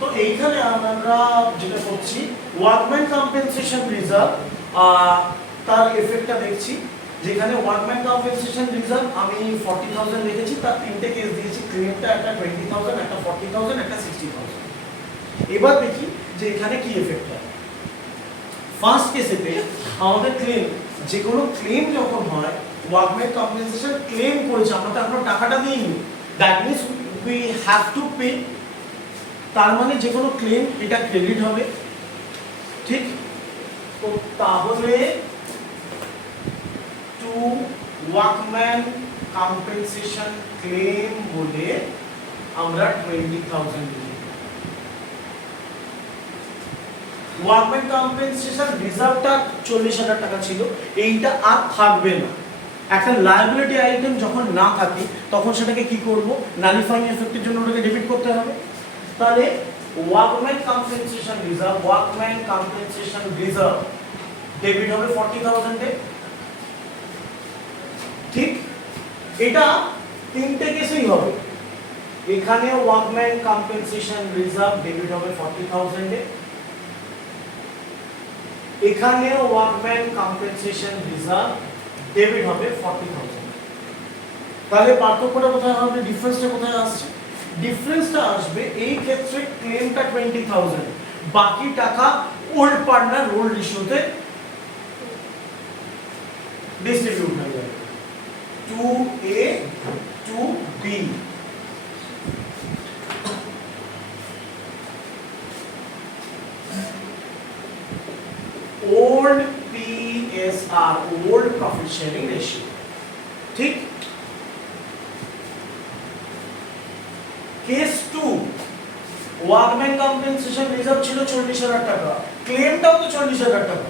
তো এইখানে আমরা যেটা করছি ওয়ার্কম্যান কম্পেনসেশন রিজার্ভ তার এফেক্টটা দেখছি, যেখানে ওয়ার্কম্যান কম্পেনসেশন রিজার্ভ আমি 40,000 লিখেছি, তার তিনটে কেস দিয়েছি, ক্লেমটা একটা 20,000, একটা 40,000, একটা 60,000। এবার দেখি যে এখানে কি এফেক্ট হয়। ফার্স্ট কেসেতে আমাদের ক্লেম, যে কোনো ক্লেম যখন হয়, ওয়ার্কম্যান কম্পেনসেশন ক্লেম করেছে, আমরা তো এখনো টাকাটা দিইনি, that means we have to pay, তার মানে যে কোনো ক্লেম এটা ক্রেডিট হবে, ঠিক? তো তাহলে টু ওয়ার্কম্যান কম্পেনসেশন ক্লেম বলে আমরা 20,000 লিখি। ওয়ার্কম্যান কম্পেনসেশন রিজার্ভটা 40,000 টাকা ছিল, এইটা আর থাকবে না। একটা লায়াবিলিটি আইটেম যখন না থাকে তখন সেটাকে কি করব, নালিফাইং এফেক্টের জন্য ওটাকে ডেবিট করতে হবে। তাহলে workman compensation reserve, workman compensation reserve debit হবে 40,000 এ, ঠিক? এটা তিনটে কেসেই হবে। এখানে ওয়ার্কম্যান কম্পেনসেশন রিজার্ভ ডেবিট হবে 40,000 এ, এখানে ওয়ার্কম্যান কম্পেনসেশন রিজার্ভ ডেবিট হবে 40,000। তাহলে পার্থক্যটা কোথায় হবে, ডিফারেন্সটা কোথায় আসছে? ডিফারেন্সটা আসবে এই ক্ষেত্রে ক্লেমটা 20,000, বাকি টাকা ওল্ড পার্টনার রোল রেশিওতে ডিস্ট্রিবিউট হয়ে যাবে 2A to B। Old PSR, old profit sharing ratio, ठीक? केस 2 ওয়ার্কম্যান কম্পেনসেশন রিজার্ভ ছিল 40,000 টাকা, ক্লেমটাও তো 40,000 টাকা।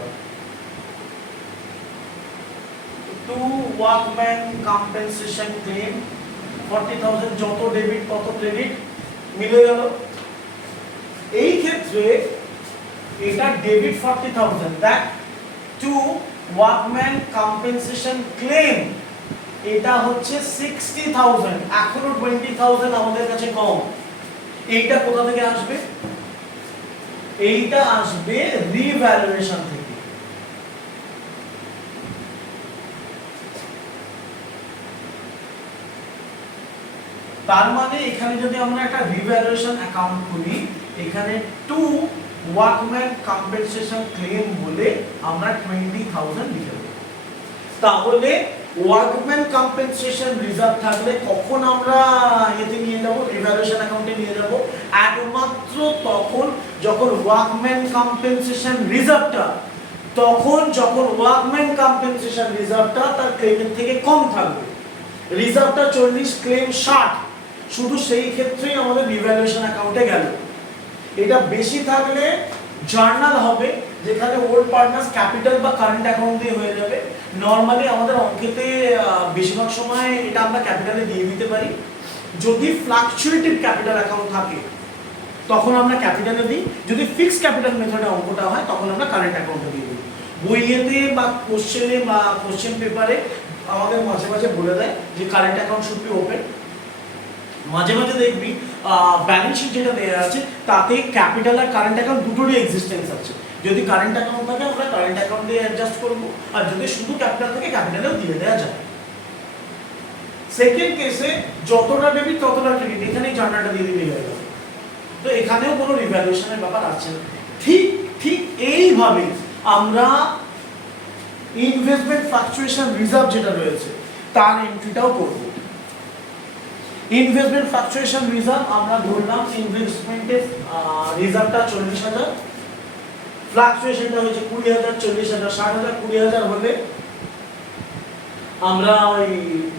টু ওয়ার্কম্যান কম্পেনসেশন ক্লেম 40,000, যত ডেবিট তত ক্রেডিট মিলে গেল। এই ক্ষেত্রে এটা debit 40,000, that to workman compensation claim এটা হচ্ছে 60,000, এখনো 20,000 আমাদের কাছে কম। এইটা কোথা থেকে আসবে? এইটা আসবে রিভ্যালুয়েশন থেকে। তার মানে এখানে যদি আমরা একটা রিভ্যালুয়েশন অ্যাকাউন্ট খুলি, এখানে টু ওয়ার্কম্যান কম্পেনসেশন ক্লেম বলে আমরা 20,000 লিখে দেব। তাহলে ওয়ার্কম্যান কম্পেনসেশন রিজার্ভ থাকলে কখন আমরা এতে নিয়ে যাব, রিভ্যালুয়েশন অ্যাকাউন্টে নিয়ে যাব? একমাত্র তখন যখন ওয়ার্কম্যান কম্পেনসেশন রিজার্ভটা, তখন যখন ওয়ার্কম্যান কম্পেনসেশন রিজার্ভটা তার ক্লেমের থেকে কম থাকবে। রিজার্ভটা 40, ক্লেম 60, শুধু সেই ক্ষেত্রেই আমাদের রিভ্যালুয়েশন অ্যাকাউন্টে গেল। এটা বেশি থাকলে জার্নাল হবে, যেখানে ওল্ড পার্টনার্স ক্যাপিটাল বা কারেন্ট অ্যাকাউন্ট দিয়ে হয়ে যাবে। নরমালি আমাদের অঙ্কেতে বেশিরভাগ সময় এটা আমরা ক্যাপিটালে দিয়ে দিতে পারি। যদি ফ্লাকচুয়েটিভ ক্যাপিটাল অ্যাকাউন্ট থাকে তখন আমরা ক্যাপিটালে দিই, যদি ফিক্সড ক্যাপিটাল মেথডে অঙ্কটা হয় তখন আমরা কারেন্ট অ্যাকাউন্টে দিয়ে দিই। বইয়েতে বা কোশ্চেনে বা কোশ্চেন পেপারে আমাদের মাঝে মাঝে বলে দেয় যে current account should be open. মাঝে মাঝে দেখবি ব্যালেন্স শিট যেটা দেওয়া আছে তাতে ক্যাপিটাল আর কারেন্ট অ্যাকাউন্ট দুটোরই এক্সিস্টেন্স আছে। যদি কারেন্ট অ্যাকাউন্ট থাকে আমরা কারেন্ট অ্যাকাউন্ট দিয়ে অ্যাডজাস্ট করব, আর যদি শুধু ক্যাপিটাল থাকে ক্যাপিটালেও দিয়ে দেওয়া যায়। সেকেন্ড কেসে যতটা ডেবিট ততটা ক্রেডিট, এখানেই জার্নালটা দিয়ে দিলেই হয়ে যাবে। তো এখানেও কোনো রিভ্যালুয়েশনের ব্যাপার আসছে না। ঠিক এইভাবে আমরা ইনভেস্টমেন্ট ফ্লাকচুয়েশন রিজার্ভ যেটা রয়েছে তার এন্ট্রিটাও করব। ইনভেস্টমেন্ট ফ্লাকচুয়েশন রিজার্ভ আমরা ধরলাম ইনভেস্টমেন্টের রিজার্ভটা 40,000, ফ্লাকচুয়েশনটা হচ্ছে 20,000, 40,000, 60,000, 20,000 হলে আমরা ওই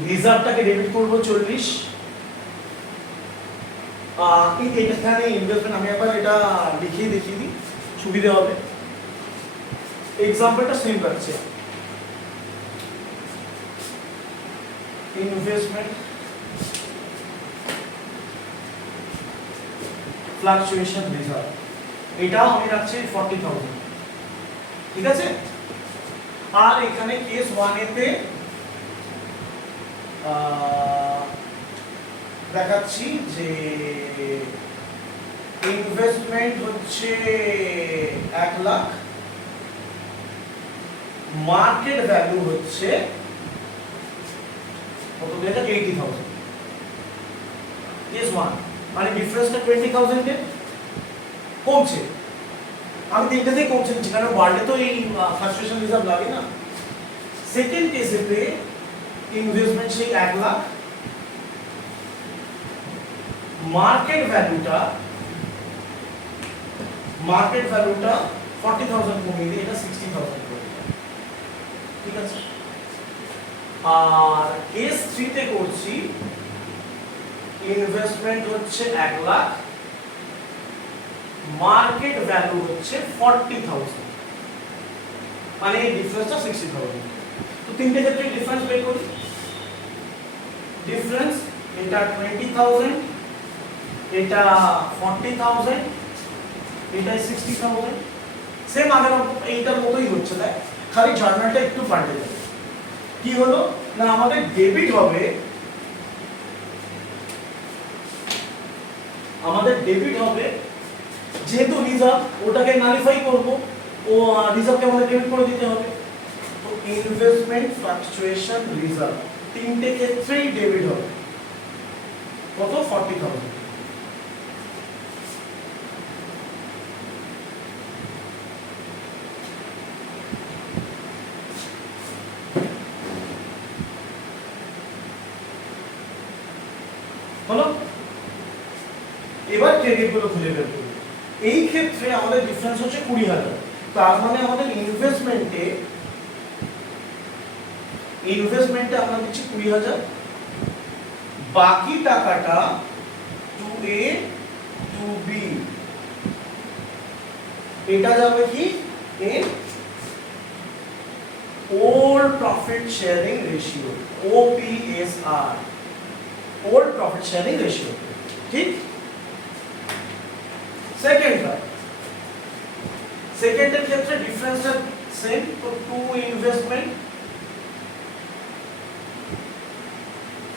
রিজার্ভটাকে ডেবিট করব 40। এখানে ইনভেস্টমেন্ট আমি একবার এটা লিখিয়ে দেখিয়ে দিই, সুবিধা হবে। এক্সাম্পলটা সেম রাখছে, ইনভেস্টমেন্ট ফ্লাকচুয়েশন রিজার্ভ, এটাও আমি রাখছি 40,000, ঠিক আছে? আর এখানে কেস 1 এতে দেখাচ্ছি যে ইনভেস্টমেন্ট হচ্ছে 1 লাখ, মার্কেট ভ্যালু হচ্ছে কত দিয়েছে 80,000। কেস 1 মানে ডিফারেন্সটা 20,000 এর কমছে। আমি তিনটাতেই কমছে নিচ্ছি কারণ ওয়ার্ল্ডে তো এই ফ্লাকচুয়েশন রিজার্ভ লাগে না। সেকেন্ড কেসেতে ইনভেস্টমেন্ট সেই 1 লাখ, মার্কেট ভ্যালুটা 40,000 কমিয়ে দিয়ে এটা 60,000 করে দিলাম, ঠিক আছে। আর কেস 3 তে করছি ইনভেস্টমেন্ট হচ্ছে 1 লাখ, মার্কেট ভ্যালু হচ্ছে 40,000 মানে এই ডিফারেন্সটা 60,000। তো তিনটে ক্ষেত্রে ডিফারেন্স বের করি। ডিফারেন্স এটা 20,000, এটা 40,000, এটা 60,000, সেম আগের এইটার মতোই হচ্ছে, তাই খালি জার্নালটা একটু পাল্টে যাবে। কি হলো না আমাদের ডেবিট হবে, যেহেতু রিজার্ভ ওটাকে নালিফাই করব, ও রিজার্ভকে আমাদের ডেবিট করে দিতে হবে। তো ইনভেস্টমেন্ট ফ্লাকচুয়েশন রিজার্ভ তিনটে ক্ষেত্রেই ডেবিট হবে, কত 40,000। হলো, এবার ক্রেডিট গুলো খুঁজে বের করব। এই ক্ষেত্রে আমাদের ডিফারেন্স হচ্ছে 20,000, তার মানে আমাদের ইনভেস্টমেন্টে আমরা দিচ্ছি 20,000, বাকি টাকাটা টু এ টু বি, এটা যাবে কি এ old profit sharing ratio, OPSR, old profit sharing ratio, ঠিক। সেকেন্ডের ক্ষেত্রে ডিফারেন্সটা সেম, তো টু ইনভেস্টমেন্ট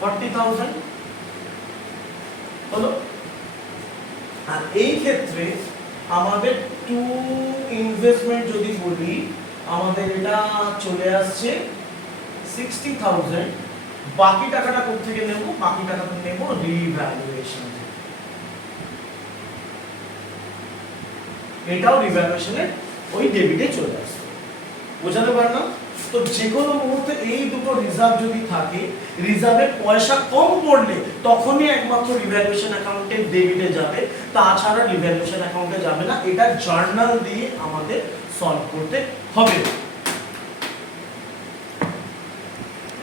40,000 হলো। আর এই ক্ষেত্রে আমাদের টু ইনভেস্টমেন্ট যদি বলি আমাদের এটা চলে আসছে 60,000, বাকি টাকাটা কোথা থেকে নেব, বাকি টাকাটা নেব রিভ্যালুয়েশন, এটাও রিভ্যালুয়েশনের ওই ডেবিটে চলে আসছে, বোঝাতে পারলাম। তো যে কোনো মুহূর্তে এই দুটো রিজার্ভ যদি থাকে, রিজার্ভে পয়সা কম পড়লে তখনই একমাত্র রিভ্যালুয়েশন অ্যাকাউন্টে ডেবিটে যাবে, তাছাড়া রিভ্যালুয়েশন অ্যাকাউন্টে যাবে না। এটা জার্নাল দিয়ে আমাদের সলভ করতে হবে।